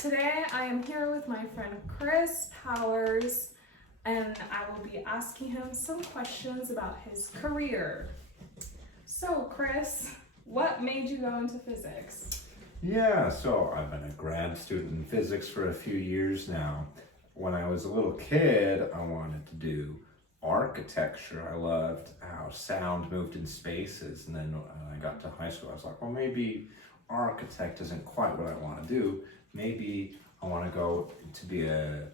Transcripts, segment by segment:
Today I am here with my friend Chris Powers, and I will be asking him some questions about his career. So Chris, what made you go into physics? Yeah, so I've been a grad student in physics for a few years now. When I was a little kid, I wanted to do architecture. I loved how sound moved in spaces. And then when I got to high school, I was like, well, maybe architect isn't quite what I want to do. Maybe I want to go to be a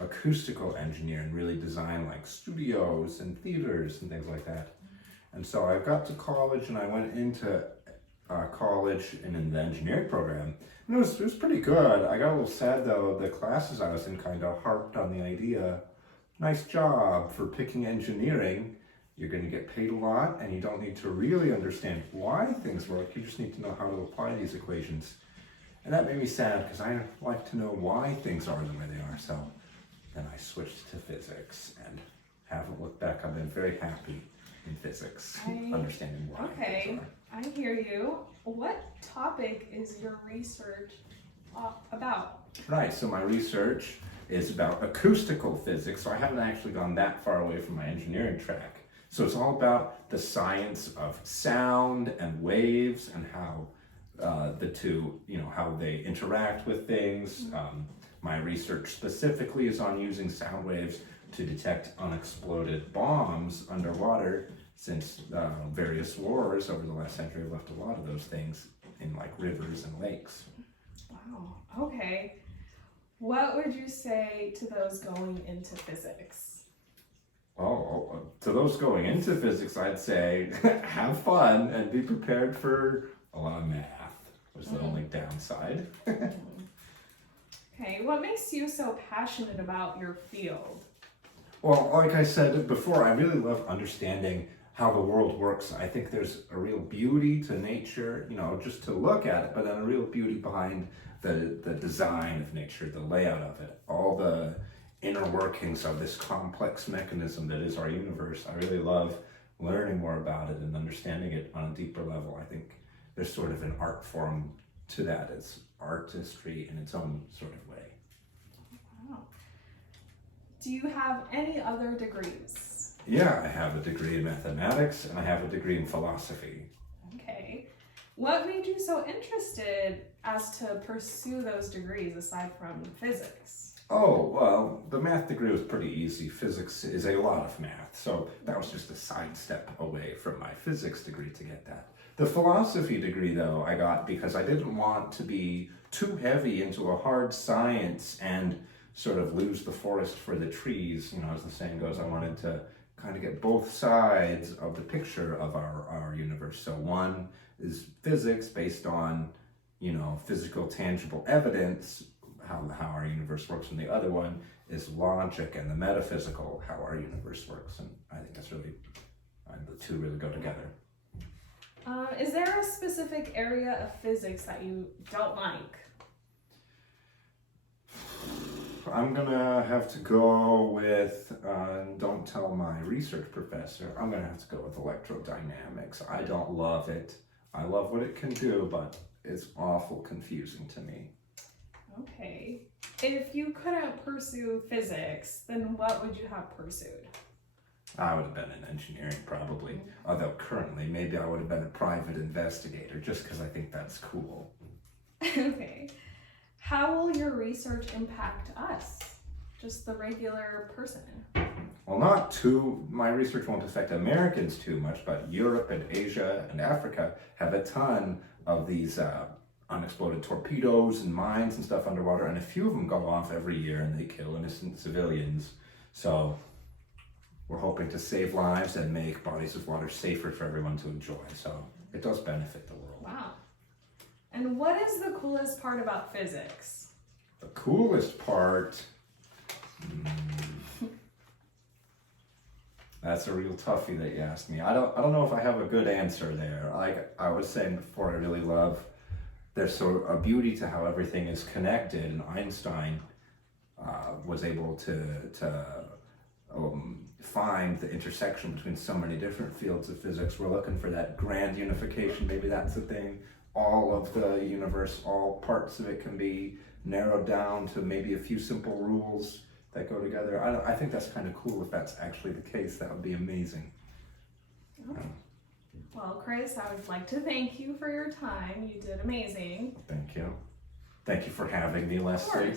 acoustical engineer and really design like studios and theaters and things like that. And so I got to college and I went into college and in the engineering program. And it was pretty good. I got a little sad though, the classes I was in kind of harped on the idea, nice job for picking engineering. You're going to get paid a lot and you don't need to really understand why things work. You just need to know how to apply these equations. And that made me sad because I like to know why things are the way they are. So then I switched to physics and haven't looked back. I've been very happy in physics, understanding why things are. I hear you. What topic is your research about? Right, so my research is about acoustical physics, so I haven't actually gone that far away from my engineering track. So it's all about the science of sound and waves and how the two, how they interact with things. My research specifically is on using sound waves to detect unexploded bombs underwater, since various wars over the last century have left a lot of those things in like rivers and lakes. Wow, okay. What would you say to those going into physics? To those going into physics, I'd say have fun and be prepared for a lot of math, was the only downside. Okay, what makes you so passionate about your field? Well, like I said before, I really love understanding how the world works. I think there's a real beauty to nature, just to look at it, but then a real beauty behind the design of nature, the layout of it, all the inner workings of this complex mechanism that is our universe. I really love learning more about it and understanding it on a deeper level. I think there's sort of an art form to that. It's artistry in its own sort of way. Wow. Do you have any other degrees? Yeah, I have a degree in mathematics and I have a degree in philosophy. Okay. What made you so interested as to pursue those degrees aside from physics? Oh, well, the math degree was pretty easy. Physics is a lot of math, so that was just a sidestep away from my physics degree to get that. The philosophy degree, though, I got because I didn't want to be too heavy into a hard science and sort of lose the forest for the trees. As the saying goes, I wanted to kind of get both sides of the picture of our universe. So one is physics based on, physical, tangible evidence, how our universe works, and the other one is logic and the metaphysical, how our universe works. And I think that's really, the two really go together. Is there a specific area of physics that you don't like? I'm gonna have to go with, don't tell my research professor, I'm gonna have to go with electrodynamics. I don't love it. I love what it can do, but it's awful confusing to me. Okay. If you couldn't pursue physics, then what would you have pursued? I would have been in engineering probably, although currently maybe I would have been a private investigator just because I think that's cool. Okay. How will your research impact us, just the regular person? Well, my research won't affect Americans too much, but Europe and Asia and Africa have a ton of these unexploded torpedoes and mines and stuff underwater, and a few of them go off every year and they kill innocent civilians. So we're hoping to save lives and make bodies of water safer for everyone to enjoy. So it does benefit the world. Wow. And what is the coolest part about physics? The coolest part, that's a real toughie that you asked me. I don't know if I have a good answer there. Like I was saying before, I really love, there's sort of a beauty to how everything is connected, and Einstein was able to find the intersection between so many different fields of physics. We're looking for that grand unification. Maybe that's the thing. All of the universe, all parts of it can be narrowed down to maybe a few simple rules that go together. I think that's kind of cool. If that's actually the case, that would be amazing. Well, Chris, I would like to thank you for your time. You did amazing. Thank you. Thank you for having me, Leslie. course.